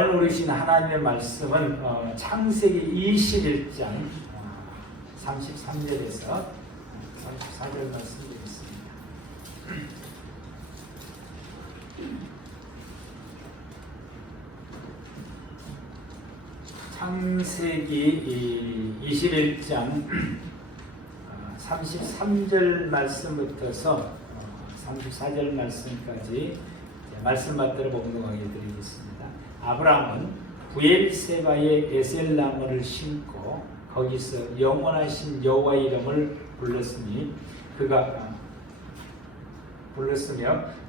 오늘 우리신 하나님의 말씀은 창세기 21장 33절에서 34절 말씀드리겠습니다. 창세기 21장 33절 말씀부터서 34절 말씀까지 말씀 받들어 봉독하게 드리겠습니다. 아브라함은 부엘세바의 에셀나무를 심고 거기서 영원하신 여호와의 이름을 불렀으며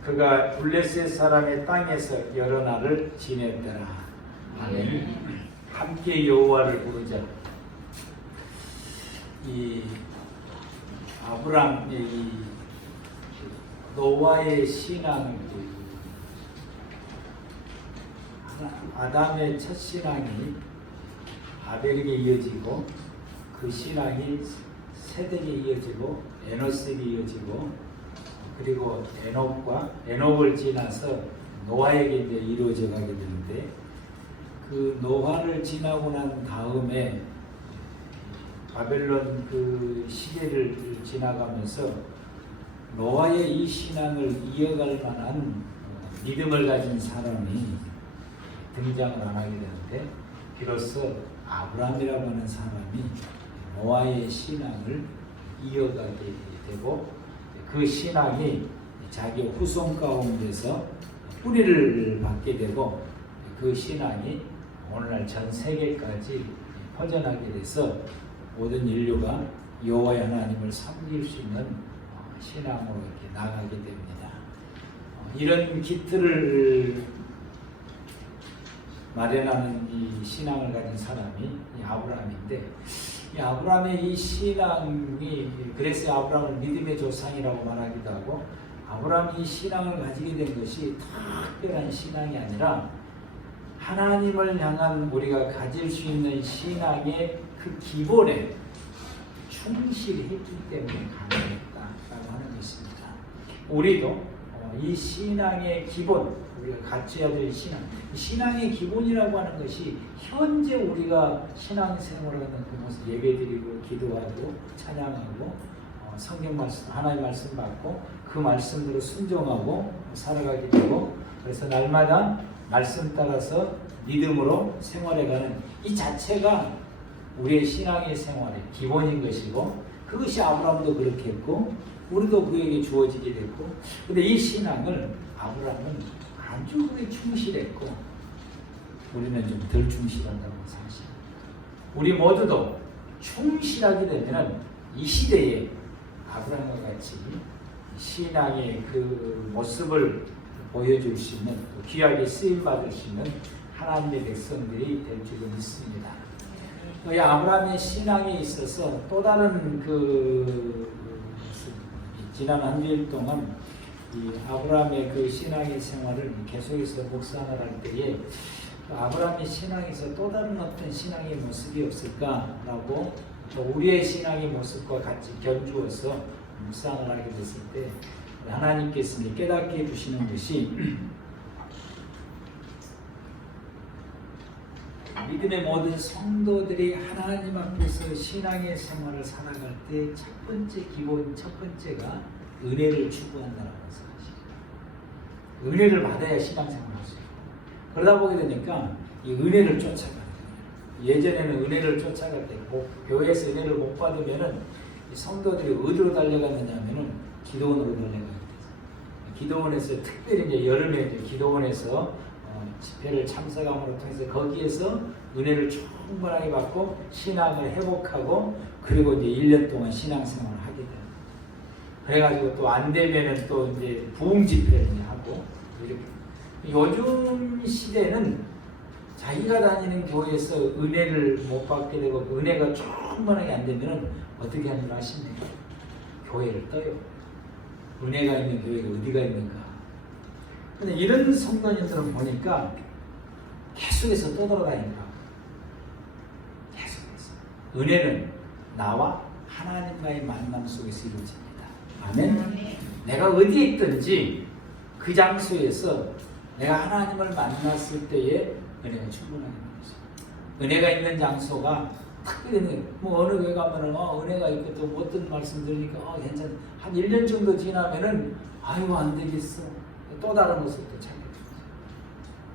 그가 블레셋 사람의 땅에서 여러 날을 지냈더라. 아멘. 함께 여호와를 부르자. 이 아브라함의 노아의 신앙, 아담의 첫 신앙이 아벨에게 이어지고 그 신앙이 셋에게 이어지고 에노스에게 이어지고 그리고 에녹을 지나서 노아에게 이제 이루어져 가게 되는데 그 노아를 지나고 난 다음에 바벨론 그 시대를 지나가면서 노아의 이 신앙을 이어갈 만한 믿음을 가진 사람이 등장을 안 하게 되는데 비로소 아브라함이라고 하는 사람이 노아의 신앙을 이어가게 되고 그 신앙이 자기 후손 가운데서 뿌리를 받게 되고 그 신앙이 오늘날 전 세계까지 퍼져나게 돼서 모든 인류가 여호와의 하나님을 섬길 수 있는 신앙으로 이렇게 나가게 됩니다. 이런 기틀을 마련하는 이 신앙을 가진 사람이 이 아브라함인데 이 아브라함의 이 신앙이 그래서 아브라함을 믿음의 조상이라고 말하기도 하고 아브라함이 이 신앙을 가지게 된 것이 특별한 신앙이 아니라 하나님을 향한 우리가 가질 수 있는 신앙의 그 기본에 충실했기 때문에 가능했다라고 하는 것입니다. 우리도 이 신앙의 기본, 우리가 갖춰야 될 신앙의 기본이라고 하는 것이 현재 우리가 신앙생활을 하는 그 모습 예배드리고 기도하고 찬양하고 성경 말씀, 하나님의 말씀 받고 그 말씀대로 순종하고 살아가게 되고 그래서 날마다 말씀 따라서 믿음으로 생활해가는 이 자체가 우리의 신앙의 생활의 기본인 것이고 그것이 아브라함도 그렇게 했고 우리도 그에게 주어지게 됐고 근데 이 신앙을 아브라함은 아주 그에 충실했고 우리는 좀 덜 충실한다고 사실 우리 모두도 충실하게 되면 이 시대에 아브라함과 같이 신앙의 그 모습을 보여줄 수 있는 귀하게 쓰임받을 수 있는 하나님의 백성들이 될 줄을 믿습니다. 이 아브라함의 신앙에 있어서 또 다른 지난 한 주일 동안 이 아브라함의 그 신앙의 생활을 계속해서 묵상을 할 때에 아브라함의 신앙에서 또 다른 어떤 신앙의 모습이 없을까라고 또 우리의 신앙의 모습과 같이 견주어서 묵상을 하게 됐을 때 하나님께서 깨닫게 해주시는 것이 믿음의 모든 성도들이 하나님 앞에서 신앙의 생활을 살아갈 때 첫 번째 기본, 첫 번째가 은혜를 추구한다는 사실. 은혜를 받아야 신앙생활을 할 수 있고 그러다 보게 되니까 이 은혜를 쫓아가는 거예요. 예전에는 은혜를 쫓아갈 때 교회에서 은혜를 못 받으면은 성도들이 어디로 달려갔느냐면은 기도원으로 달려가게 돼요. 기도원에서 특별히 이제 여름에 기도원에서 집회를 참석함으로 통해서 거기에서 은혜를 충분하게 받고 신앙을 회복하고 그리고 이제 1년 동안 신앙생활을 하게 돼요. 그래가지고 또 안 되면은 또 이제 부흥 집회를 하고 이렇게. 요즘 시대는 자기가 다니는 교회에서 은혜를 못 받게 되고 은혜가 충분하게 안 되면은 어떻게 하는 줄 아십니까? 교회를 떠요. 은혜가 있는 교회가 어디가 있는가? 근데 이런 성도님들은 보니까 계속해서 떠돌아다니까 계속해서 은혜는 나와 하나님과의 만남 속에서 이루어집니다. 아멘. 내가 어디에 있든지 그 장소에서 내가 하나님을 만났을 때에 은혜가 충분하게 되죠. 은혜가 있는 장소가 특별히 뭐 어느 교회 가면은 은혜가 있고 또 어떤 말씀 들으니까 괜찮아. 한 1년 정도 지나면은 아유 안 되겠어. 또 다른 모습도 찾게 됩니다.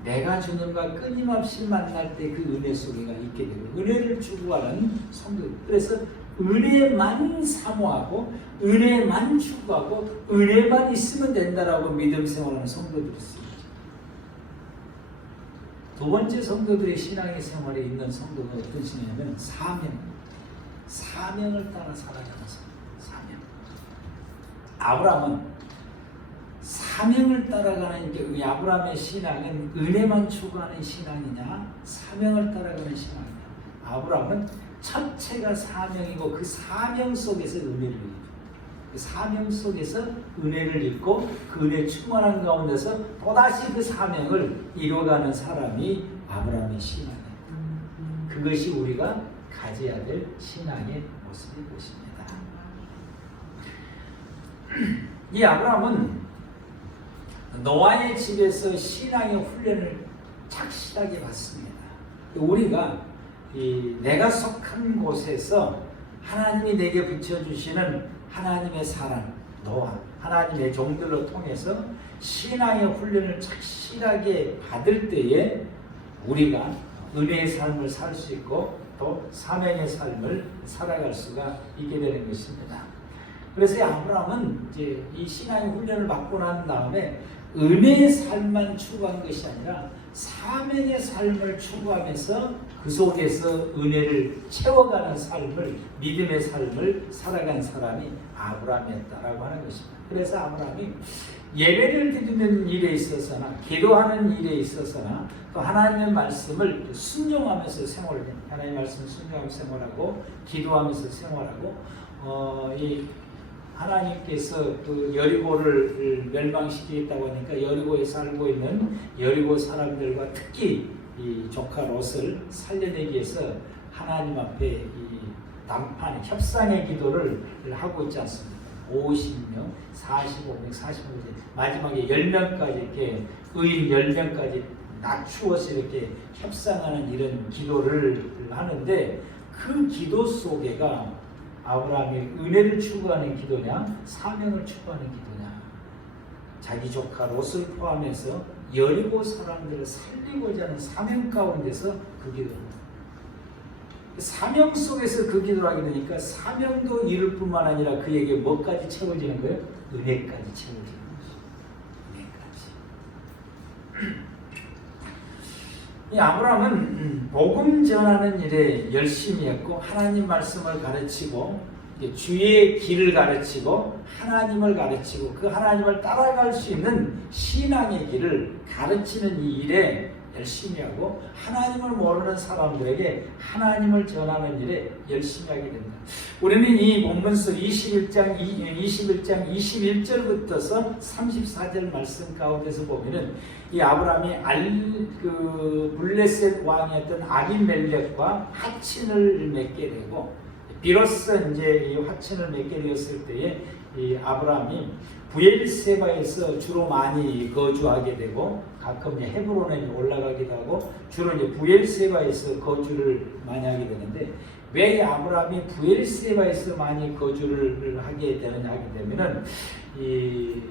내가 주님과 끊임없이 만날 때 그 은혜 속에가 있게 되고 은혜를 추구하는 성도. 그래서 은혜만 사모하고 은혜만 추구하고 은혜만 있으면 된다라고 믿음 생활하는 성도들이 있습니다. 두 번째 성도들의 신앙의 생활에 있는 성도가 어떤 신이냐면 사명을 따라 살아가는 사명. 아브라함은 사명을 따라가는 이 아브라함의 신앙은 은혜만 추구하는 신앙이냐 사명을 따라가는 신앙이냐. 아브라함은 첫째가 사명이고 그 사명 속에서 은혜를 입고 그 사명 속에서 은혜를 입고 그 은혜 충만한 가운데서 또다시 그 사명을 이뤄가는 사람이 아브라함의 신앙이에요. 그것이 우리가 가져야 될 신앙의 모습일 것입니다. 이 아브라함은 노아의 집에서 신앙의 훈련을 착실하게 받습니다. 우리가 내가 속한 곳에서 하나님이 내게 붙여주시는 하나님의 사랑, 노아, 하나님의 종들로 통해서 신앙의 훈련을 착실하게 받을 때에 우리가 은혜의 삶을 살 수 있고 또 사명의 삶을 살아갈 수가 있게 되는 것입니다. 그래서 아브라함은 이제 이 신앙의 훈련을 받고 난 다음에 은혜의 삶만 추구한 것이 아니라 사명의 삶을 추구하면서 그 속에서 은혜를 채워가는 삶을, 믿음의 삶을 살아간 사람이 아브라함이었다라고 하는 것입니다. 그래서 아브라함이 예배를 드리는 일에 있어서나 기도하는 일에 있어서나 또 하나님의 말씀을 순종하면서 생활을 합니다. 하나님의 말씀을 순종하면서 생활하고 기도하면서 생활하고 이 하나님께서 그 여리고를 멸망시키겠다고 하니까 여리고에 살고 있는 여리고 사람들과 특히 이 조카 롯을 살려내기 위해서 하나님 앞에 이 담판, 협상의 기도를 하고 있지 않습니까? 50명, 45명, 45명, 마지막에 10명까지 이렇게 의인 10명까지 낮추어서 이렇게 협상하는 이런 기도를 하는데 그 기도 속에가 아브라함이 은혜를 추구하는 기도냐 사명을 추구하는 기도냐. 자기 조카 롯을 포함해서 여리고 사람들을 살리고자 하는 사명 가운데서 그 기도입니다. 사명 속에서 그 기도를 하게 되니까 사명도 이룰 뿐만 아니라 그에게 뭐까지 채워지는 거예요? 은혜까지 채워지는 것이죠. 은혜까지. 이 아브라함은 복음 전하는 일에 열심히 했고 하나님 말씀을 가르치고 주의 길을 가르치고 하나님을 가르치고 그 하나님을 따라갈 수 있는 신앙의 길을 가르치는 이 일에 열심히 하고 하나님을 모르는 사람들에게 하나님을 전하는 일에 열심히 하게 됩니다. 우리는 이 본문서 21장 21절부터서 34절 말씀 가운데서 보면은 이 아브라함이 블레셋 왕이었던 아비멜렉과 화친을 맺게 되고 비로소 이제 이 화친을 맺게 되었을 때에 이 아브라함이 부엘세바에서 주로 많이 거주하게 되고 가끔 이제 헤브론에 올라가기도 하고 주로 이제 부엘세바에서 거주를 많이 하게 되는데 왜 아브라함이 부엘세바에서 많이 거주를 하게 되느냐 하게 되면은 이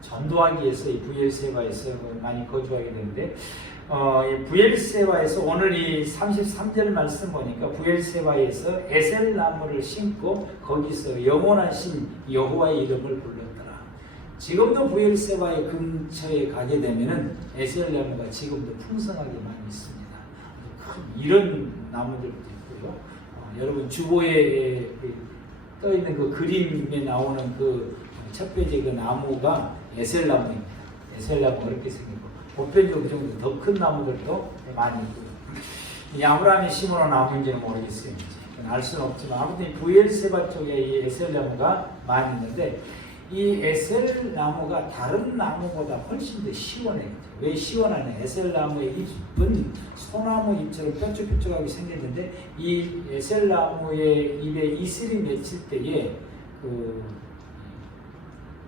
전도하기 위해서 이 부엘세바에서 많이 거주하게 되는데 이 부엘세바에서 오늘 이 33절 말씀 보니까 부엘세바에서 에셀 나무를 심고 거기서 영원하신 여호와의 이름을 불렀더라. 지금도 부엘세바의 근처에 가게 되면은 에셀 나무가 지금도 풍성하게 많이 있습니다. 큰 이런 나무들도 있고요. 여러분 주보에 떠 있는 그 그림에 나오는 그 첫 페이지 그 나무가 에셀 나무입니다. 에셀 나무가 이렇게 생기고 보편적으로 그 정도 더 큰 나무들도 많이 있고요. 이 아브라함이 심어놓은 나무인지는 모르겠어요. 알 수는 없지만 아무튼 부엘세바 쪽에 이 에셀 나무가 많이 있는데 이 에셀 나무가 다른 나무보다 훨씬 더 시원해요. 왜 시원하냐? 에셀 나무의 잎은 소나무 잎처럼 뾰족뾰족하게 생겼는데 이 에셀 나무의 잎에 이슬이 맺힐 때에 그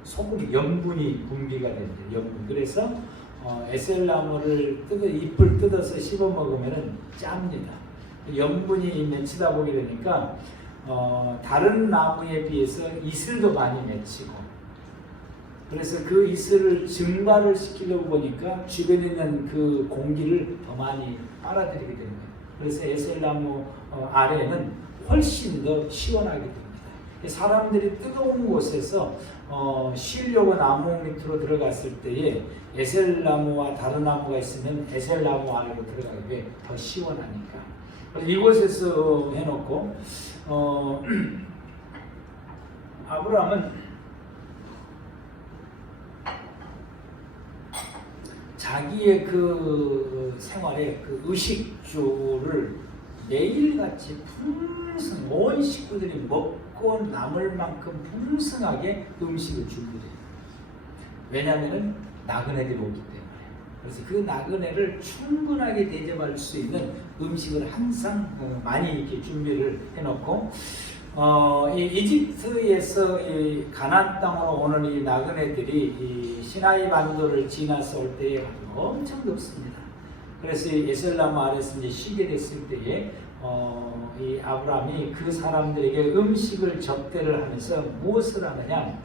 소금 염분이 분비가 됩니다. 염분. 그래서 에셀나무를 잎을 뜯어서 씹어 먹으면 짭니다. 염분이 맺히다 보게 되니까 다른 나무에 비해서 이슬도 많이 맺히고, 그래서 그 이슬을 증발을 시키려고 보니까 주변에 있는 그 공기를 더 많이 빨아들이게 되는 거예요. 그래서 에셀나무 아래는 훨씬 더 시원하게 됩니다. 사람들이 뜨거운 곳에서 쉬려고 나무 밑으로 들어갔을 때에 에셀나무와 다른 나무가 있으면 에셀나무 안으로 들어가기 위해 더 시원하니까. 그래서 이곳에서 해놓고 아브라함은 자기의 그 생활에 그 의식주를 매일같이 풍성, 온 식구들이 먹고 남을 만큼 풍성하게 음식을 준비해요. 왜냐하면 나그네들이 오기 때문에. 그래서 그 나그네를 충분하게 대접할 수 있는 음식을 항상 많이 이렇게 준비를 해놓고, 이 이집트에서 이 가나안 땅으로 오는 이 나그네들이 이 시나이 반도를 지나서 올 때에 엄청 덥습니다. 그래서 이 에셀나무 아래서 이제 쉬게 됐을 때에 이 아브라함이 그 사람들에게 음식을 접대를 하면서 무엇을 하느냐?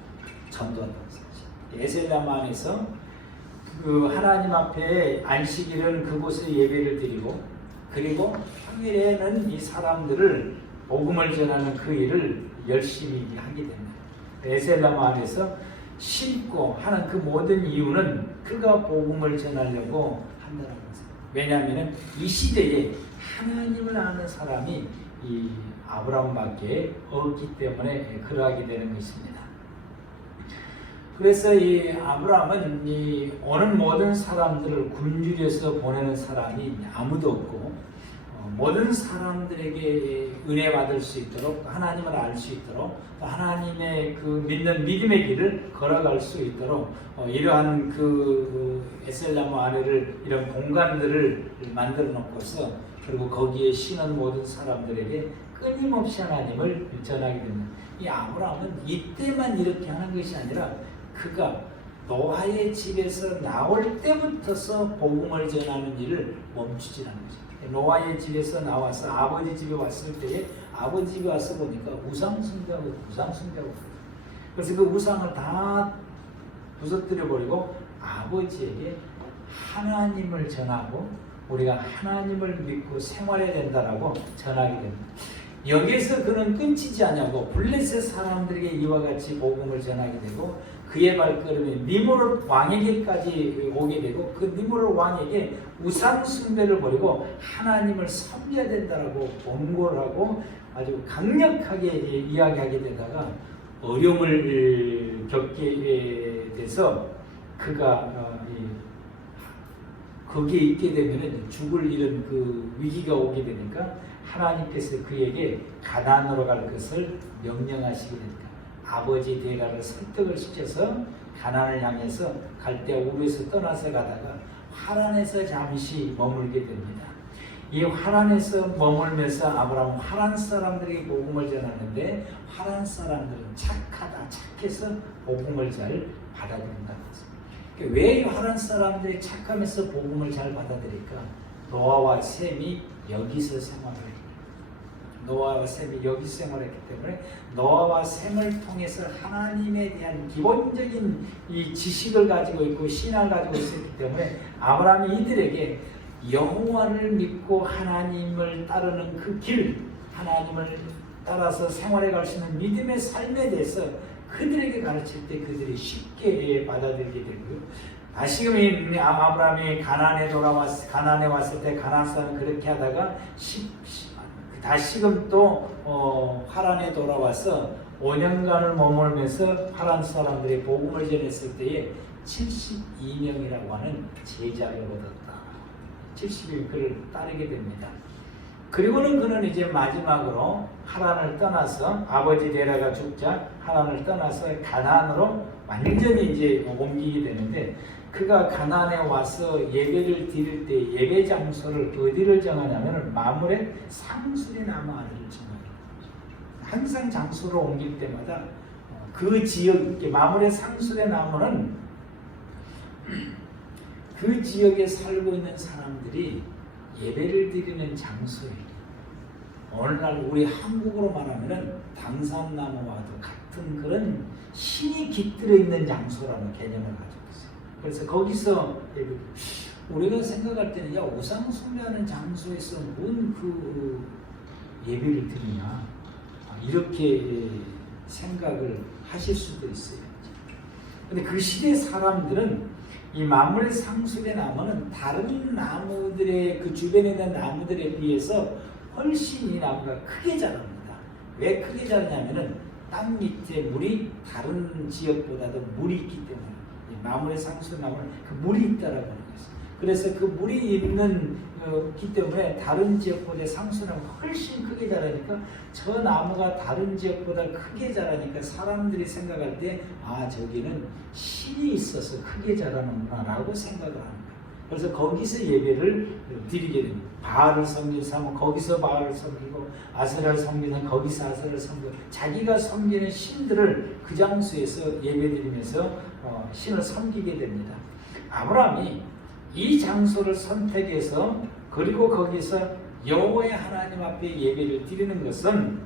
전도한다고 했습니다. 에셀나무 안에서 그 하나님 앞에 안식일은 그곳에 예배를 드리고, 그리고 평일에는 이 사람들을 복음을 전하는 그 일을 열심히 하게 됩니다. 에셀나무 안에서 심고 하는 그 모든 이유는 그가 복음을 전하려고 한다는 것입니다. 왜냐하면 이 시대에 하나님을 아는 사람이 이 아브라함밖에 없기 때문에 그러하게 되는 것입니다. 그래서 이 아브라함은 이 오는 모든 사람들을 굶주려서 보내는 사람이 아무도 없고, 모든 사람들에게 은혜 받을 수 있도록, 하나님을 알 수 있도록, 하나님의 그 믿는 믿음의 길을 걸어갈 수 있도록 이러한 그 에셀나무 아래를, 이런 공간들을 만들어 놓고서, 그리고 거기에 쉬는 모든 사람들에게 끊임없이 하나님을 전하게 됩니다. 이 아브라함은 이때만 이렇게 하는 것이 아니라 그가 노아의 집에서 나올 때부터서 복음을 전하는 일을 멈추지 않는 거죠. 노아의 집에서 나와서 아버지 집에 왔을 때에 아버지 집에 와서 보니까 우상 숭배하고 그래서 그 우상을 다 부서뜨려 버리고 아버지에게 하나님을 전하고 우리가 하나님을 믿고 생활해야 된다라고 전하게 됩니다. 여기에서 그는 끊치지 않냐고 블레셋 사람들에게 이와 같이 복음을 전하게 되고, 그의 발걸음이 니므롯 왕에게까지 오게 되고, 그 니므롯 왕에게 우상 숭배를 버리고 하나님을 섬겨야 된다라고 권고를 하고 아주 강력하게 이야기하게 되다가 어려움을 겪게 돼서 그가 거기에 있게 되면 죽을 이런 그 위기가 오게 되니까 하나님께서 그에게 가나안으로 갈 것을 명령하시게 됩니다. 아버지 데라를 설득을 시켜서 가나안을 향해서 갈대우르에서 떠나서 가다가 하란에서 잠시 머물게 됩니다. 이 하란에서 머물면서 아브라함은 하란 사람들에게 복음을 전하는데, 하란 사람들은 착해서 복음을 잘 받아들인다는 것입니다. 왜 하란 사람들이 착하면서 복음을 잘 받아들일까? 노아와 셈이 여기서 생활을 노아와 셈이 여기서 생활했기 때문에 노아와 셈을 통해서 하나님에 대한 기본적인 이 지식을 가지고 있고 신앙을 가지고 있었기 때문에 아브라함이 이들에게 여호와를 믿고 하나님을 따르는 그 길, 하나님을 따라서 생활해 갈 수 있는 믿음의 삶에 대해서 그들에게 가르칠 때 그들이 쉽게 받아들이게 되고요. 다시금 아브라함이 가나안에 왔을 때 가나안 사람 그렇게 하다가 다시금 또 하란에 돌아와서 5년간을 머물면서 하란 사람들의 복음을 전했을 때에 72명이라고 하는 제자를 얻었다. 70명 그를 따르게 됩니다. 그리고는 그는 이제 마지막으로 하란을 떠나서 아버지 데라가 죽자 하란을 떠나서 가나안으로 완전히 이제 옮기게 되는데, 그가 가나안에 와서 예배를 드릴 때 예배 장소를 어디를 정하냐면 마므렛 상수리 나무 아래를 정해요. 항상 장소를 옮길 때마다 그 지역 마므렛 상수리 나무는 그 지역에 살고 있는 사람들이 예배를 드리는 장소예요. 오늘날 우리 한국으로 말하면 당산나무와도 같은 그런 신이 깃들어 있는 장소라는 개념을 가지고 있어요. 그래서 거기서 우리가 생각할 때는 야 우상 숭배하는 장소에서 뭔 그 예배를 드리냐 이렇게 생각을 하실 수도 있어요. 근데 그 시대 사람들은 이 만물의 상속의 나무는 다른 나무들의 그 주변에 있는 나무들에 비해서 훨씬 이 나무가 크게 자랍니다. 왜 크게 자라냐면은 땅 밑에 물이 다른 지역보다도 물이 있기 때문에 만물의 상속의 나무는 그 물이 있다라고 하는 것이죠. 그래서 그 물이 있기 때문에 다른 지역보다 상수나무가 훨씬 크게 자라니까 저 나무가 다른 지역보다 크게 자라니까 사람들이 생각할 때 아 저기는 신이 있어서 크게 자라는구나 라고 생각을 합니다. 그래서 거기서 예배를 드리게 됩니다. 바알을 섬기는 사람은 거기서 바알을 섬기고 아세라를 섬기는 사람은 거기서 아세라를 섬기고 자기가 섬기는 신들을 그 장소에서 예배드리면서 신을 섬기게 됩니다. 아브라함이 이 장소를 선택해서 그리고 거기서 여호와의 하나님 앞에 예배를 드리는 것은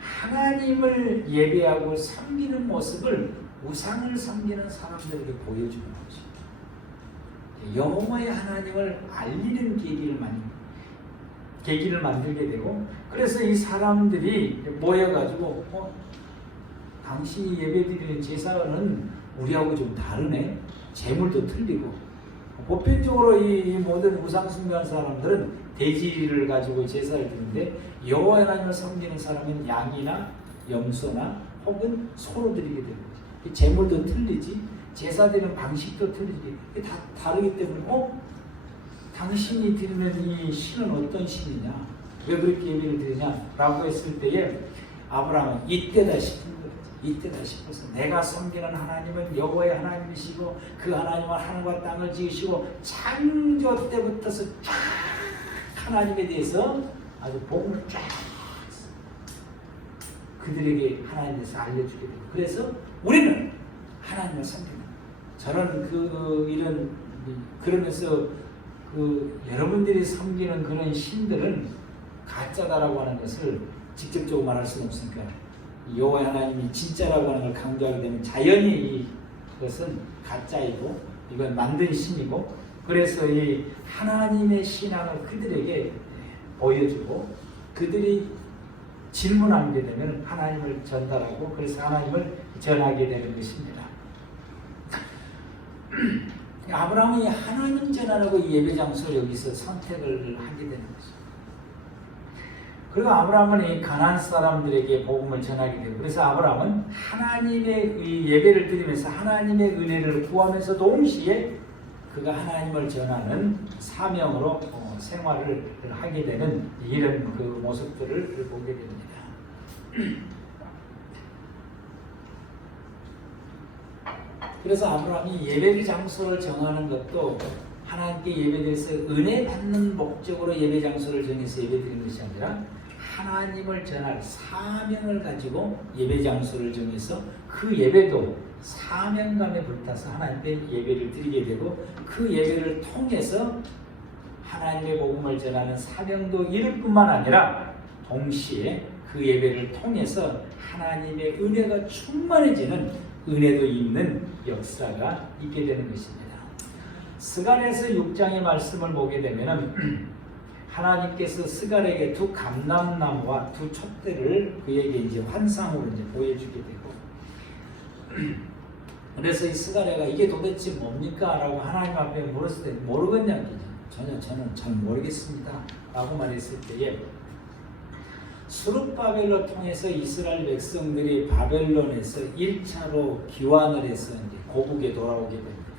하나님을 예배하고 섬기는 모습을 우상을 섬기는 사람들에게 보여주는 것입니다. 여호와의 하나님을 알리는 계기를 만들게 되고 그래서 이 사람들이 모여가지고 당신이 예배드리는 제사는 우리하고 좀 다르네. 제물도 틀리고 보편적으로 이 모든 우상 숭배하는 사람들은 돼지를 가지고 제사를 드리는데 여호와 하나님을 섬기는 사람은 양이나 염소나 혹은 소로 드리게 되는 거죠. 제물도 틀리지 제사 드리는 방식도 틀리지 다 다르기 때문에 당신이 드리는 이 신은 어떤 신이냐 왜 그렇게 예배를 드리냐 라고 했을 때에 아브라함은 이때다 싶은 거예요. 이때다 싶어서 내가 섬기는 하나님은 여호와의 하나님이시고 그 하나님은 하늘과 땅을 지으시고 창조 때부터서 쫙 하나님에 대해서 아주 복음을 쫙 그들에게 하나님에 대해서 알려주게 되고 그래서 우리는 하나님을 섬기는 저는 그러면서 여러분들이 섬기는 그런 신들은 가짜다라고 하는 것을 직접적으로 말할 수는 없으니까 여호와 하나님이 진짜라고 하는 걸 강조하게 되면 자연히 이것은 가짜이고 이건 만든 신이고 그래서 이 하나님의 신앙을 그들에게 보여주고 그들이 질문하게 되면 하나님을 전달하고 그래서 하나님을 전하게 되는 것입니다. 아브라함이 하나님 전하라고 예배 장소를 여기서 선택을 하게 되는 것입니다. 그리고 아브라함은 이 가나안 사람들에게 복음을 전하게 되고 그래서 아브라함은 하나님의 이 예배를 드리면서 하나님의 은혜를 구하면서 동시에 그가 하나님을 전하는 사명으로 생활을 하게 되는 이런 그 모습들을 보게 됩니다. 그래서 아브라함이 예배 장소를 정하는 것도 하나님께 예배드려서 은혜 받는 목적으로 예배 장소를 정해서 예배드리는 것이 아니라 하나님을 전할 사명을 가지고 예배 장소를 정해서 그 예배도 사명감에 불타서 하나님께 예배를 드리게 되고 그 예배를 통해서 하나님의 복음을 전하는 사명도 이룰 뿐만 아니라 동시에 그 예배를 통해서 하나님의 은혜가 충만해지는 은혜도 있는 역사가 있게 되는 것입니다. 스가랴서 6장의 말씀을 보게 되면 하나님께서 스가랴에게 두 감람나무와 두 촛대를 그에게 이제 환상으로 이제 보여주게 되고 그래서 이 스가랴가 이게 도대체 뭡니까? 라고 하나님 앞에 물었을 때 모르겠냐? 저는 잘 모르겠습니다. 라고 말했을 때에 수룹바벨로 통해서 이스라엘 백성들이 바벨론에서 1차로 귀환을 해서 이제 고국에 돌아오게 됩니다.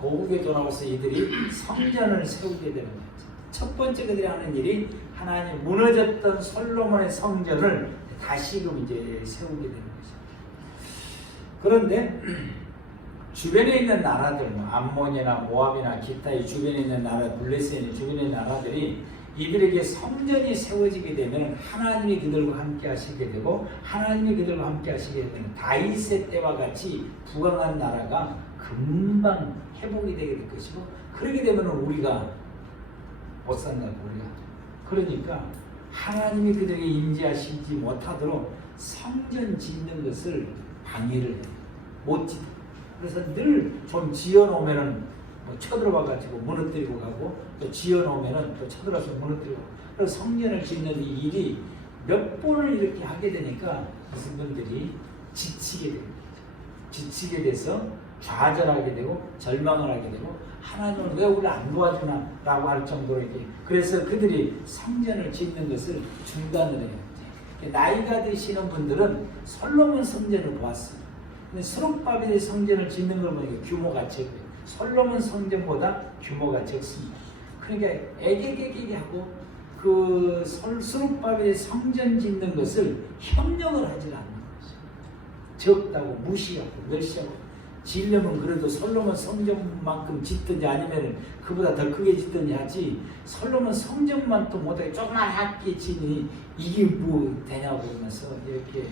고국에 돌아와서 이들이 성전을 세우게 되는 거죠. 첫 번째 그들이 하는 일이 하나님 무너졌던 솔로몬의 성전을 다시금 이제 세우게 되는 거죠. 그런데 주변에 있는 나라들, 암몬이나 모압이나 기타의 주변에 있는 나라, 블레셋의 주변에 있는 나라들이 이들에게 성전이 세워지게 되면 하나님이 그들과 함께 하시게 되고 하나님이 그들과 함께 하시게 되면 다윗의 때와 같이 부강한 나라가 금방 회복이 되게 될 것이고 그렇게 되면 우리가 못 산다고 우리가. 그러니까 하나님이 그들에게 임재하시지 못하도록 성전 짓는 것을 방해를 해요. 못 짓. 그래서 늘 좀 지어놓으면은 뭐 쳐들어와가지고 무너뜨리고 가고 또 지어놓으면은 또 쳐들어와서 무너뜨리고. 그래서 성전을 짓는 이 일이 몇 번을 이렇게 하게 되니까 무슨 분들이 지치게 됩니다. 지치게 돼서 좌절하게 되고 절망을 하게 되고 하나님은 왜 우리를 안 도와주나 라고 할 정도로 이렇게. 그래서 그들이 성전을 짓는 것을 중단을 해요. 나이가 드시는 분들은 솔로몬 성전을 보았어요. 근데 스룹바벨의 성전을 짓는 걸 보니까 규모가 적어요. 솔로몬 성전보다 규모가 적습니다. 그러니까 애기하고 그 스룹바벨의 성전 짓는 것을 협력을 하지 않는 거죠. 적다고 무시하고 멸시하고. 지으려면 그래도 솔로몬 성전만큼 짓든지 아니면 그보다 더 크게 짓든지 하지, 솔로몬 성전만 또 못하게 조그맣게 짓니 이게 뭐 되냐고 그러면서 이렇게.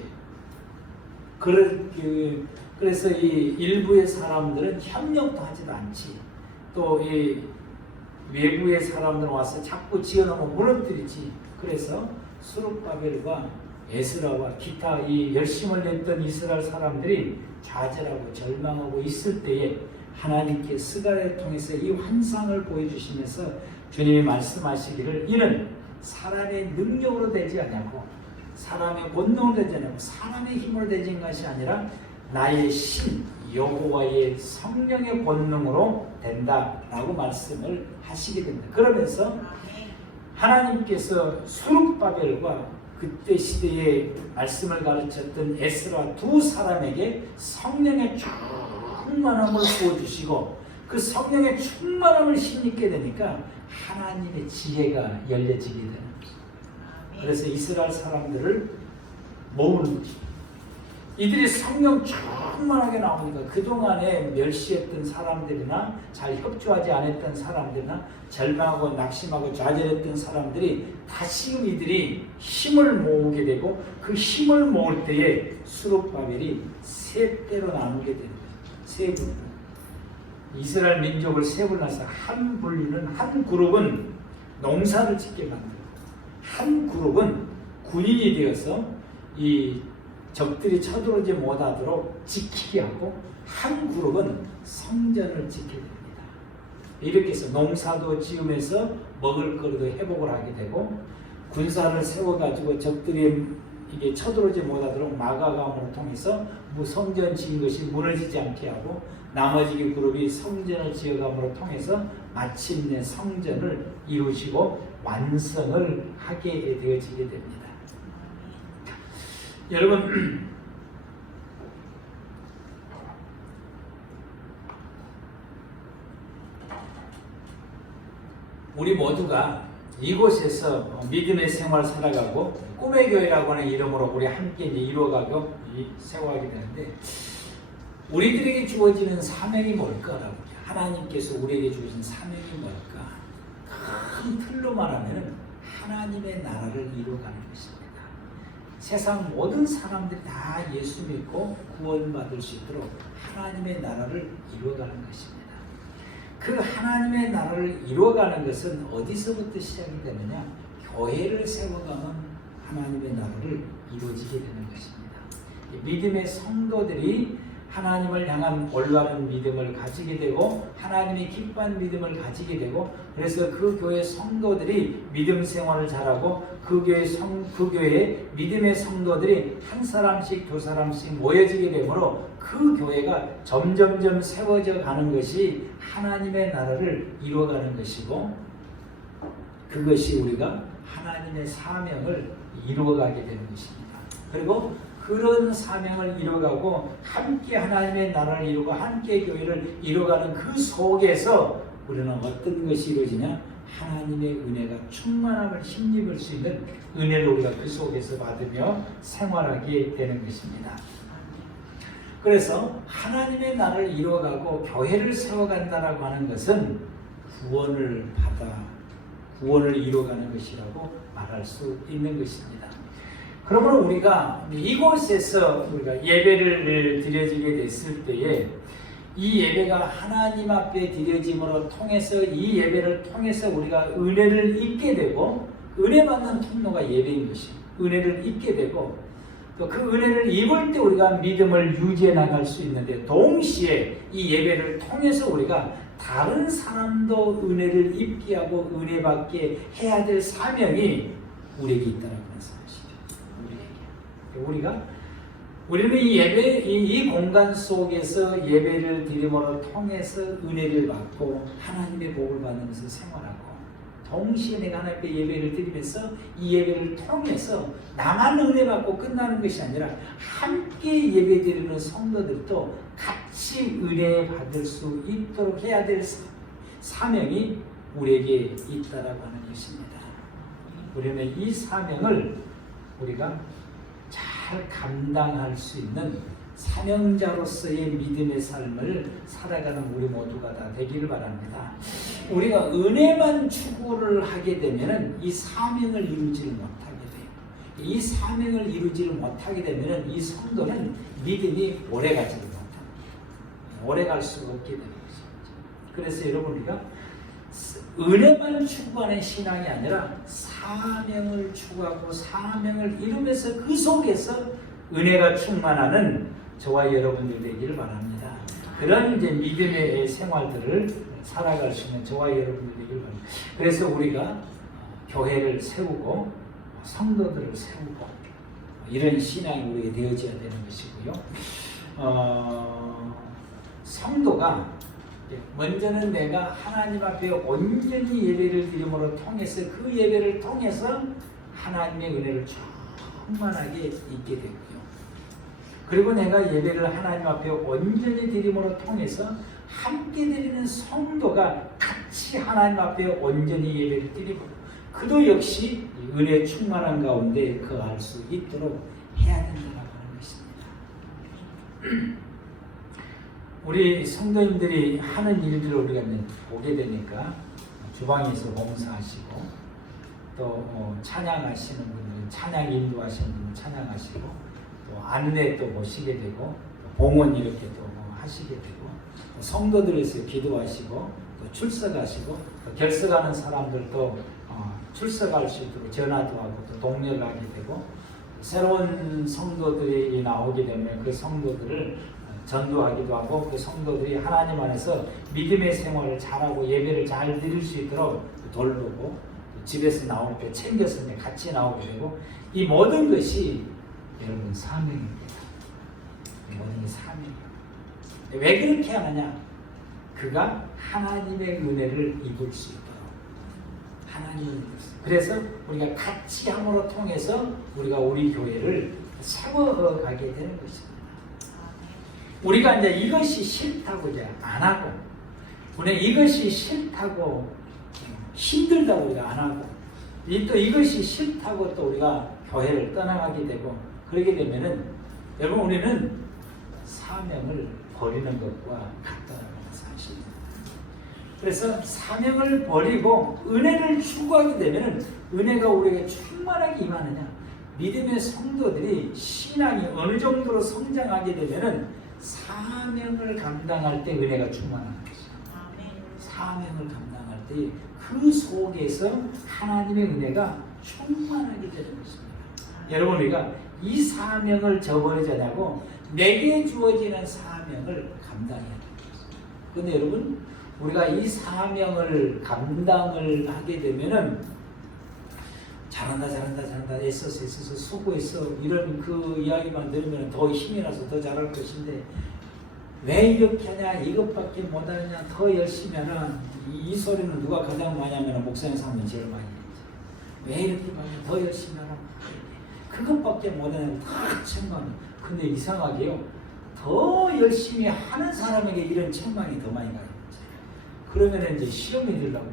그래서 이 일부의 사람들은 협력도 하지도 않지. 또 이 외부의 사람들 와서 자꾸 지어놓으면 무너뜨리지. 그래서 스룹바벨과 에스라와 기타 이 열심을 냈던 이스라엘 사람들이 좌절하고 절망하고 있을 때에 하나님께 스가랴를 통해서 이 환상을 보여주시면서 주님이 말씀하시기를 이는 사람의 능력으로 되지 않냐고, 사람의 본능으로 되지 않냐고, 사람의 힘으로 되진 것이 아니라 나의 신 여호와의 성령의 본능으로 된다라고 말씀을 하시게 됩니다. 그러면서 하나님께서 스룹바벨과 그때 시대에 말씀을 가르쳤던 에스라 두 사람에게 성령의 충만함을 부어주시고 그 성령의 충만함을 힘입게 되니까 하나님의 지혜가 열려지게 되는 거죠. 그래서 이스라엘 사람들을 모으는 거죠. 이들이 성령 충만하게 나오니까 그동안에 멸시했던 사람들이나 잘 협조하지 않았던 사람들이나 절망하고 낙심하고 좌절했던 사람들이 다시금 이들이 힘을 모으게 되고 그 힘을 모을 때에 스룹바벨이 세 때로 나누게 되는 거예요. 세 분류. 이스라엘 민족을 세 분나서 한 분류는, 한 그룹은 농사를 짓게 만들고 한 그룹은 군인이 되어서 이 적들이 쳐들어오지 못하도록 지키게 하고 한 그룹은 성전을 지키게 됩니다. 이렇게 해서 농사도 지으면서 먹을 거리도 회복을 하게 되고 군사를 세워가지고 적들이 이게 쳐들어오지 못하도록 막아감으로 통해서 성전 지은 것이 무너지지 않게 하고 나머지 그룹이 성전을 지어감으로 통해서 마침내 성전을 이루시고 완성을 하게 되어지게 됩니다. 여러분, 우리 모두가 이곳에서 믿음의 생활을 살아가고 꿈의 교회라고 하는 이름으로 우리 함께 이루어가고 세워가게 되는데 우리들에게 주어지는 사명이 뭘까라고, 하나님께서 우리에게 주신 사명이 뭘까? 큰 틀로 말하면 하나님의 나라를 이루어가는 것입니다. 세상 모든 사람들이 다 예수 믿고 구원받을 수 있도록 하나님의 나라를 이루어가는 것입니다. 그 하나님의 나라를 이루어가는 것은 어디서부터 시작이 되느냐? 교회를 세워가면 하나님의 나라를 이루어지게 되는 것입니다. 믿음의 성도들이 하나님을 향한 올바른 믿음을 가지게 되고 하나님이 기뻐하는 믿음을 가지게 되고 그래서 그 교회 성도들이 믿음 생활을 잘하고 그 교회에 믿음의 성도들이 한 사람씩 두 사람씩 모여지게 되므로 그 교회가 점점점 세워져 가는 것이 하나님의 나라를 이루어가는 것이고 그것이 우리가 하나님의 사명을 이루어가게 되는 것입니다. 그리고 그런 사명을 이루어가고 함께 하나님의 나라를 이루고 함께 교회를 이루어가는 그 속에서 우리는 어떤 것이 이루어지냐? 하나님의 은혜가 충만함을 힘입을 수 있는 은혜를 우리가 그 속에서 받으며 생활하게 되는 것입니다. 그래서 하나님의 나라를 이루어가고 교회를 세워간다라고 하는 것은 구원을 받아 구원을 이루어가는 것이라고 말할 수 있는 것입니다. 그러므로 우리가 이곳에서 우리가 예배를 드려지게 됐을 때에 이 예배가 하나님 앞에 드려짐으로 통해서 이 예배를 통해서 우리가 은혜를 입게 되고 은혜 받는 통로가 예배인 것이에요. 은혜를 입게 되고 또 그 은혜를 입을 때 우리가 믿음을 유지해 나갈 수 있는데 동시에 이 예배를 통해서 우리가 다른 사람도 은혜를 입게 하고 은혜 받게 해야 될 사명이 우리에게 있다는 사실이죠. 우리는 이 예배, 이 공간 속에서 예배를 드림으로 통해서 은혜를 받고 하나님의 복을 받으면서 생활하고 동시에 내가 하나님께 예배를 드리면서 이 예배를 통해서 나만 은혜 받고 끝나는 것이 아니라 함께 예배 드리는 성도들도 같이 은혜 받을 수 있도록 해야 될 사명이 우리에게 있다라고 하는 것입니다. 우리는 이 사명을 우리가 잘 감당할 수 있는 사명자로서의 믿음의 삶을 살아가는 우리 모두가 다 되기를 바랍니다. 우리가 은혜만 추구를 하게 되면 이 사명을 이루지를 못하게 돼요. 이 사명을 이루지를 못하게 되면 이 성도는 믿음이 오래가지를 못합니다. 오래갈 수가 없게 되는 것입니다. 그래서 여러분 우리가 은혜만 추구하는 신앙이 아니라 사명을 추구하고 사명을 이루면서 그 속에서 은혜가 충만하는 저와 여러분들 되기를 바랍니다. 그런 이제 믿음의 생활들을 살아갈 수 있는 저와 여러분들 되기를 바랍니다. 그래서 우리가 교회를 세우고 성도들을 세우고 이런 신앙이 우리에게 되어져야 되는 것이고요. 성도가 먼저는 내가 하나님 앞에 온전히 예배를 드림으로 통해서 그 예배를 통해서 하나님의 은혜를 충만하게 있게 되고요. 그리고 내가 예배를 하나님 앞에 온전히 드림으로 통해서 함께 드리는 성도가 같이 하나님 앞에 온전히 예배를 드리고 그도 역시 은혜 충만한 가운데 거할 수 있도록 해야 된다고 하는 것입니다. 우리 성도님들이 하는 일들을 우리가 보게 되니까 주방에서 봉사하시고 또 찬양하시는 분들은 찬양 인도하시는 분은 찬양하시고 또 안내 또 모시게 되고 또 봉헌 이렇게 또 하시게 되고 또 성도들에서 기도하시고 또 출석하시고 또 결석하는 사람들도 출석할 수 있도록 전화도 하고 또 독려를 하게 되고 새로운 성도들이 나오게 되면 그 성도들을 전도하기도 하고 그 성도들이 하나님 안에서 믿음의 생활을 잘하고 예배를 잘 드릴 수 있도록 돌보고 집에서 나올 때 챙겨서 같이 나오게 되고 이 모든 것이 여러분 사명입니다. 이 모든 게 사명이에요. 왜 그렇게 하느냐? 그가 하나님의 은혜를 입을 수 있도록 하나님을 입을 수 있도록 그래서 우리가 같이 함으로 통해서 우리가 우리 교회를 세워가게 되는 것입니다. 우리가 이제 이것이 싫다고 이제 안 하고, 우리가 이것이 싫다고 힘들다고 우리가 안 하고, 또 이것이 싫다고 또 우리가 교회를 떠나가게 되고, 그러게 되면은 여러분 우리는 사명을 버리는 것과 같다는 사실입니다. 그래서 사명을 버리고 은혜를 추구하게 되면은 은혜가 우리에게 충만하게 임하느냐? 믿음의 성도들이 신앙이 어느 정도로 성장하게 되면은 사명을 감당할 때 은혜가 충만한 것이죠. 사명을 감당할 때 그 속에서 하나님의 은혜가 충만하게 되는 것입니다. 여러분 우리가 이 사명을 저버리자냐고 내게 주어지는 사명을 감당해야 됩니다. 그런데 여러분 우리가 이 사명을 감당을 하게 되면은 잘한다 애써서 수고했어 이런 그 이야기만 들으면 더 힘이 나서 더 잘할 것인데 왜 이렇게 하냐 이것밖에 못하느냐 더 열심히 하라 이 소리는 누가 가장 많이 하면 목사님 사면 제일 많이 하지. 왜 이렇게 많이 더 열심히 하라 그것밖에 못하냐 다 책망. 근데 이상하게요 더 열심히 하는 사람에게 이런 책망이 더 많이 가요. 그러면 이제 시험이 들라고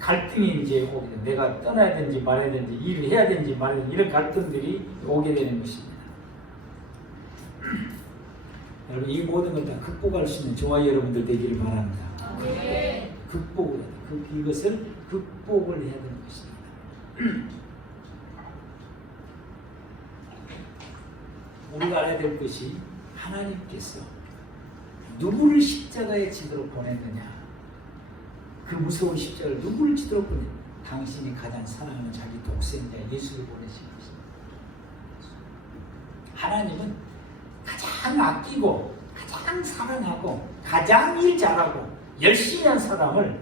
갈등이 이제 오게 돼. 내가 떠나야 되는지 말아야 되는지 일을 해야 되는지 말아야 되는지 이런 갈등들이 오게 되는 것입니다. 여러분 이 모든 걸 다 극복할 수 있는 저와 여러분들 되기를 바랍니다. 네. 극복을 해야 돼. 이것을 극복을 해야 되는 것입니다. 우리가 알아야 될 것이 하나님께서 누구를 십자가에 지도록 보냈느냐? 그 무서운 십자가를 누구를 지도록 보냈느냐? 당신이 가장 사랑하는 자기 독생자 예수를 보내신 것입니다. 하나님은 가장 아끼고 가장 사랑하고 가장 일 잘하고 열심히 한 사람을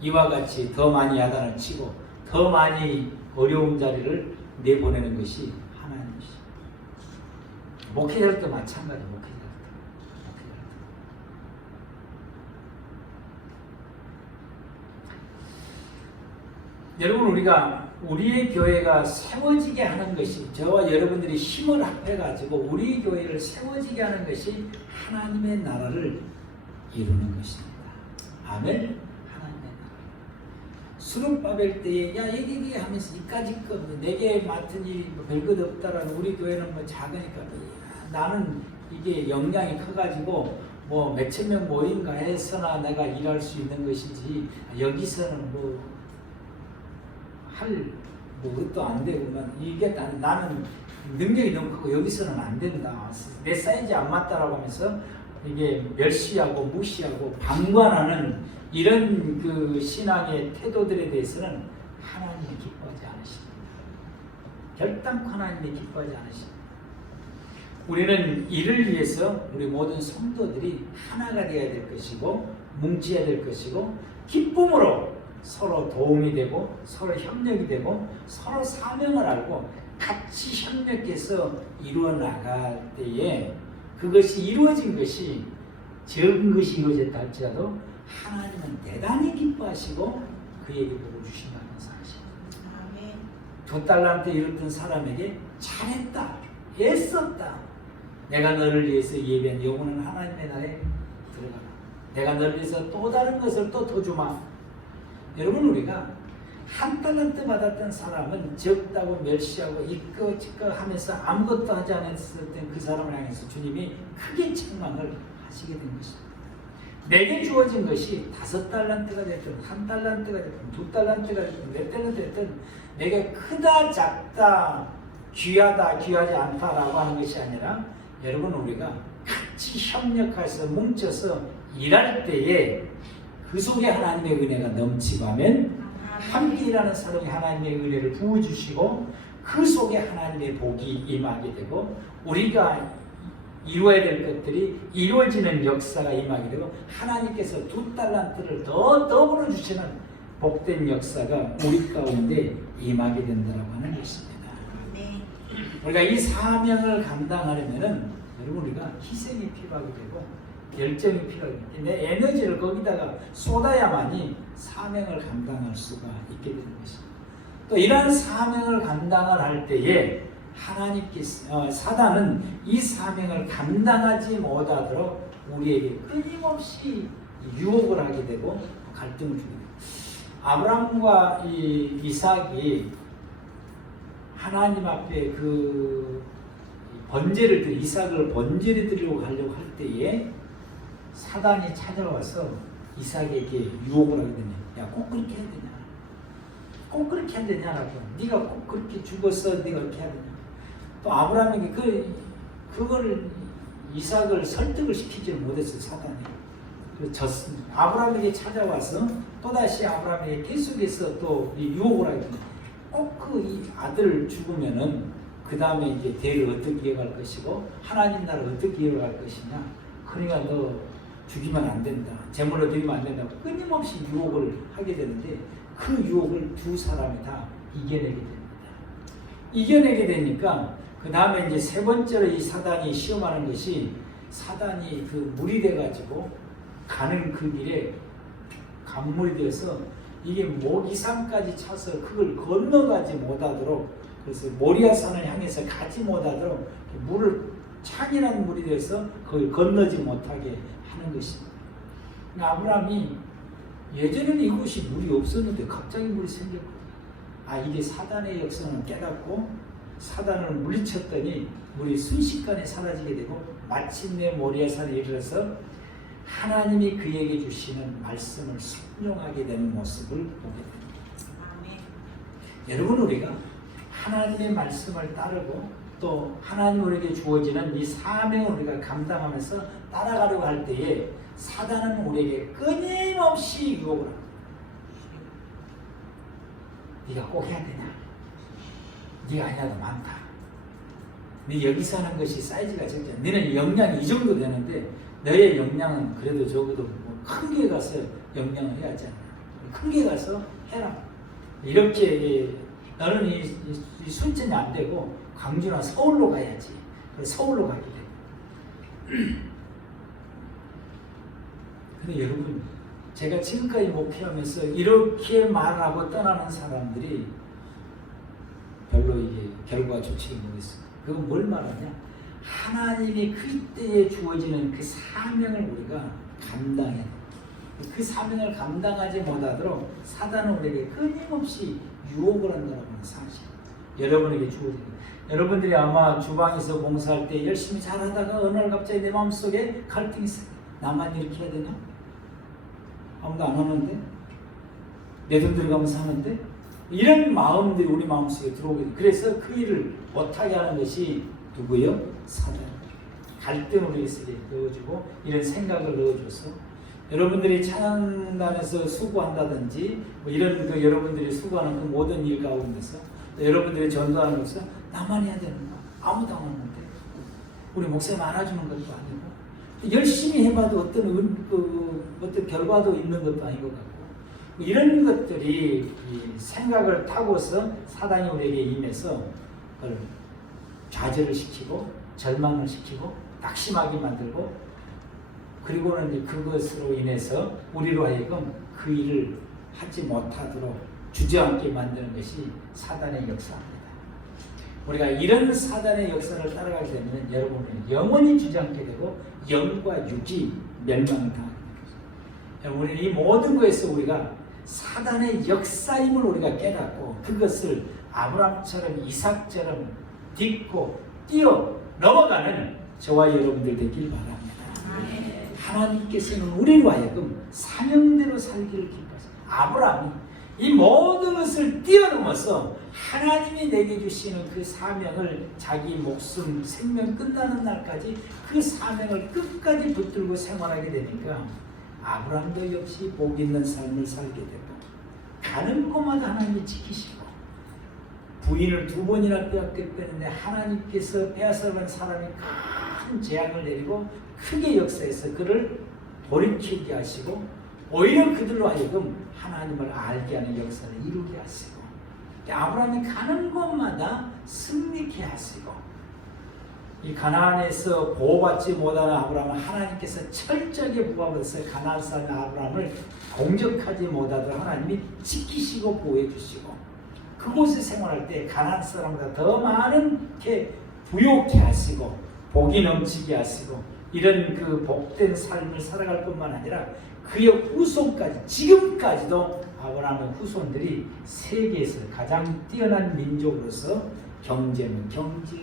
이와 같이 더 많이 야단을 치고 더 많이 어려운 자리를 내보내는 것이 하나님이시죠. 목회자도 마찬가지. 목회자도. 여러분, 우리가 우리의 교회가 세워지게 하는 것이, 저와 여러분들이 힘을 합해가지고 우리 교회를 세워지게 하는 것이 하나님의 나라를 이루는 것입니다. 아멘. 하나님의 나라. 수룹바벨 때에 야 얘기 하면서 이까짓 거 내게 맡은 일이 뭐 별것 없다라는, 우리 교회는 뭐 작으니까 나는 이게 영향이 커가지고 뭐 몇천 명 모인가 해서나 내가 일할 수 있는 것이지 여기서는 뭐 뭐 그것도 안 되고, 이게 나는 능력이 너무 크고 여기서는 안 된다. 내 사이즈 안 맞다라고 하면서 이게 멸시하고 무시하고 방관하는 이런 그 신앙의 태도들에 대해서는 하나님이 기뻐하지 않으십니다. 결단코 하나님이 기뻐하지 않으십니다. 우리는 이를 위해서 우리 모든 성도들이 하나가 되어야 될 것이고 뭉쳐야 될 것이고 기쁨으로 서로 도움이 되고 서로 협력이 되고 서로 사명을 알고 같이 협력해서 이루어 나갈 때에 그것이 이루어진 것이 적은 것이 이루어졌다 할지라도 하나님은 대단히 기뻐하시고 그에게 복을 주신다는 사실. 2달란트 잃었던 사람에게 잘했다, 애썼다, 내가 너를 위해서 예비한 영혼은 하나님의 나라에 들어가라, 내가 너를 위해서 또 다른 것을 또 더 주마. 여러분, 우리가 1달란트 받았던 사람은 적다고 멸시하고 이거 저거 하면서 아무것도 하지 않았을 때 그 사람을 향해서 주님이 크게 책망을 하시게 된 것입니다. 내게 주어진 것이 5달란트가 됐든 1달란트가 됐든 2달란트가 됐든 몇 달란트 됐든 내게 크다 작다 귀하다 귀하지 않다라고 하는 것이 아니라, 여러분, 우리가 같이 협력해서 뭉쳐서 일할 때에 그 속에 하나님의 은혜가 넘치고 하면 함께 일하는 사람이 하나님의 은혜를 부어주시고 그 속에 하나님의 복이 임하게 되고 우리가 이루어야 될 것들이 이루어지는 역사가 임하게 되고 하나님께서 2달란트를 더 더불어 주시는 복된 역사가 우리 가운데 임하게 된다고 하는 것입니다. 우리가 이 사명을 감당하려면은 여러분, 우리가 희생이 필요하게 되고 열정이 필요하기 때문에 내 에너지를 거기다가 쏟아야만이 사명을 감당할 수가 있게 되는 것입니다. 또 이러한 사명을 감당을 할 때에 하나님께서 사단은 이 사명을 감당하지 못하도록 우리에게 끊임없이 유혹을 하게 되고 갈등을 주게 됩니다. 아브라함과 이삭이 하나님 앞에 그 번제를 드리, 이삭을 번제를 드리려고 하려고 할 때에 사단이 찾아와서 이삭에게 유혹을 하게 되냐. 야, 꼭 그렇게 해야 되냐? 꼭 그렇게 해야 되냐라고. 네가 꼭 그렇게 죽어서 네가 그렇게 해야 되냐? 또 아브라함에게 그걸 이삭을 설득을 시키지 못했어요, 사단이. 그래서 졌습니다. 아브라함에게 찾아와서 또다시 아브라함에게 계속해서 또 유혹을 하게 됩니다. 꼭 그 아들 죽으면은 그 다음에 이제 대를 어떻게 이어갈 것이고 하나님 나라를 어떻게 이어갈 것이냐. 그러니까 너 죽이면 안 된다, 제물로 드리면 안 된다고 끊임없이 유혹을 하게 되는데 그 유혹을 두 사람이 다 이겨내게 됩니다. 이겨내게 되니까 그 다음에 이제 세 번째로 이 사단이 시험하는 것이, 사단이 그 물이 돼가지고 가는 그 길에 간물이 되어서 이게 모기산까지 차서 그걸 건너가지 못하도록, 그래서 모리아산을 향해서 가지 못하도록 물을 창이라는 물이 되어서 그걸 건너지 못하게 하는 것입니다. 아브라함이 예전에는 이곳이 물이 없었는데 갑자기 물이 생겼거든요. 이게 사단의 역성을 깨닫고 사단을 물리쳤더니 물이 순식간에 사라지게 되고 마침내 모리아산에 이르러서 하나님이 그에게 주시는 말씀을 순종하게 되는 모습을 보게 됩니다. 아멘. 여러분, 우리가 하나님의 말씀을 따르고 또 하나님 우리에게 주어지는 이 사명을 우리가 감당하면서 따라가려고 할 때에 사단은 우리에게 끊임없이 유혹을 합니다. 네가 꼭 해야 되냐? 네가 아니라도 많다. 네 여기서 하는 것이 사이즈가 적잖아. 너는 역량이 이 정도 되는데 너의 역량은 그래도 적어도 큰 게 가서 역량을 해야 하잖아. 큰 게 가서 해라. 이렇게 너는 이 순천이 안 되고 광주나 서울로 가야지. 그래서 서울로 가게 돼. 근데 여러분, 제가 지금까지 목회하면서 이렇게 말하고 떠나는 사람들이 별로 이게 결과가 좋지 못했어요. 그건 뭘 말하냐? 하나님이 그때에 주어지는 그 사명을 우리가 감당해야 돼. 그 사명을 감당하지 못하도록 사단은 우리에게 끊임없이 유혹을 한다는 사실. 여러분에게 주어지는. 여러분들이 아마 주방에서 봉사할 때 열심히 잘하다가 어느 날 갑자기 내 마음속에 갈등이 있어요. 나만 이렇게 해야 되나? 아무도 안 하는데? 내 돈 들어가면서 하는데? 이런 마음들이 우리 마음속에 들어오게 돼. 그래서 그 일을 못하게 하는 것이 누구요? 사단. 갈등을 우리 속에 넣어주고 이런 생각을 넣어줘서 여러분들이 찬양단에서 수고한다든지 뭐 이런 여러분들이 수고하는 그 모든 일 가운데서 여러분들이 전도하는 것은 나만 해야 되는 거 아무도 안 하는데 우리 목사님 안아주는 것도 아니고 열심히 해봐도 어떤 결과도 있는 것도 아닌 것 같고 이런 것들이 생각을 타고서 사단이 우리에게 임해서 좌절을 시키고 절망을 시키고 낙심하게 만들고 그리고는 그것으로 인해서 우리로 하여금 그 일을 하지 못하도록 주저앉게 만드는 것이 사단의 역사입니다. 우리가 이런 사단의 역사를 따라가게 되면 여러분은 영원히 주저앉게 되고 영과 육이 멸망을 당하게 됩니다. 우리는 이 모든 것에서 우리가 사단의 역사임을 우리가 깨닫고 그것을 아브라함처럼 이삭처럼 딛고 뛰어 넘어가는 저와 여러분들 되길 바랍니다. 하나님께서는 우리로 하여금 사명대로 살기를 기뻐하세요. 아브라함이 이 모든 것을 뛰어넘어서 하나님이 내게 주시는 그 사명을 자기 목숨, 생명 끝나는 날까지 그 사명을 끝까지 붙들고 생활하게 되니까 아브라함도 역시 복 있는 삶을 살게 되고 가는 곳마다 하나님이 지키시고 부인을 2번이나 빼앗겼는데 하나님께서 빼앗아간 사람이 큰 재앙을 내리고 크게 역사해서 그를 돌이키게 하시고 오히려 그들로 하여금 하나님을 알게 하는 역사를 이루게 하시고 아브라함이 가는 곳마다 승리케 하시고 이 가나안에서 보호받지 못하는 아브라함을 하나님께서 철저하게 보호하셔서 가나안 사람 아브라함을 공격하지 못하도록 하나님이 지키시고 보호해 주시고 그곳에 생활할 때 가나안 사람보다 더 많은 게 부욕케 하시고 복이 넘치게 하시고 이런 그 복된 삶을 살아갈 뿐만 아니라 그의 후손까지 지금까지도 아브라함의 후손들이 세계에서 가장 뛰어난 민족으로서 경제는 경제,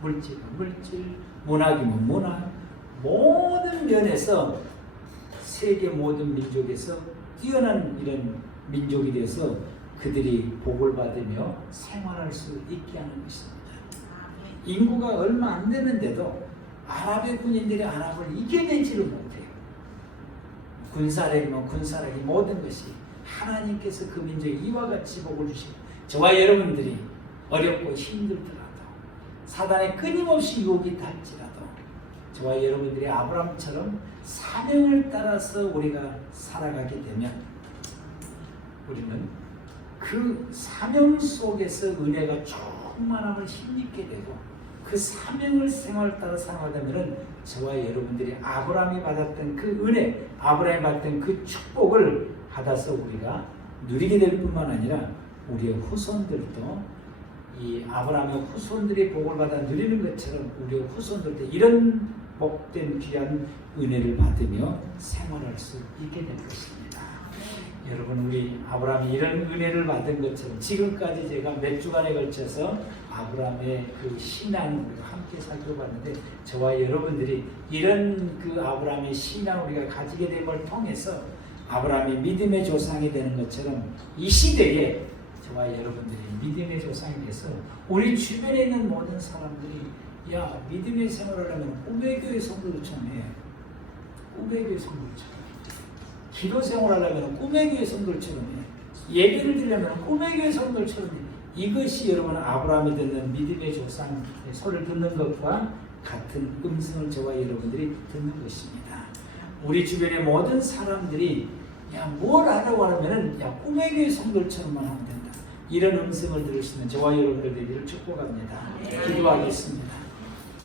물질은 물질, 문학이면 문학 모든 면에서 세계 모든 민족에서 뛰어난 이런 민족이 되어서 그들이 복을 받으며 생활할 수 있게 하는 것입니다. 인구가 얼마 안 되는데도 아랍의 군인들이 아랍을 이겨내지를 못해요. 군사력이면 군사력이 모든 것이 하나님께서 그 민족에 이와 같이 복을 주시고 저와 여러분들이 어렵고 힘들더라도 사단의 끊임없이 유혹이 닿지라도 저와 여러분들이 아브라함처럼 사명을 따라서 우리가 살아가게 되면 우리는 그 사명 속에서 은혜가 충만함을 힘입게 되고 그 사명을 생활 따라 살아가면 저와 여러분들이 아브라함이 받았던 그 은혜, 아브라함이 받았던 그 축복을 받아서 우리가 누리게 될 뿐만 아니라 우리의 후손들도 이 아브라함의 후손들이 복을 받아 누리는 것처럼 우리의 후손들도 이런 복된 귀한 은혜를 받으며 생활할 수 있게 될 것입니다. 여러분 우리 아브라함이 이런 은혜를 받은 것처럼 지금까지 제가 몇 주간에 걸쳐서 아브라함의 그 신앙을 우리가 함께 살펴봤는데 저와 여러분들이 이런 그 아브라함의 신앙을 우리가 가지게 된 걸 통해서 아브라함이 믿음의 조상이 되는 것처럼 이 시대에 저와 여러분들이 믿음의 조상이 돼서 우리 주변에 있는 모든 사람들이 야 믿음의 생활을 하면 꿈의교회 성도들처럼 해. 꿈의교회 성도들처럼. 기도 생활을 하면 꿈의교회 성도들처럼 해. 예배를 드리려면 꿈의교회 성도들처럼 해. 이것이 여러분 아브라함이 듣는 믿음의 조상의 소리를 듣는 것과 같은 음성을 저와 여러분들이 듣는 것입니다. 우리 주변의 모든 사람들이 야 뭘 하려고 하면은 야 꿈의 교회 성도들처럼만 하면 된다. 이런 음성을 들을 수 있는 저와 여러분들 되기를 축복합니다. 기도하겠습니다.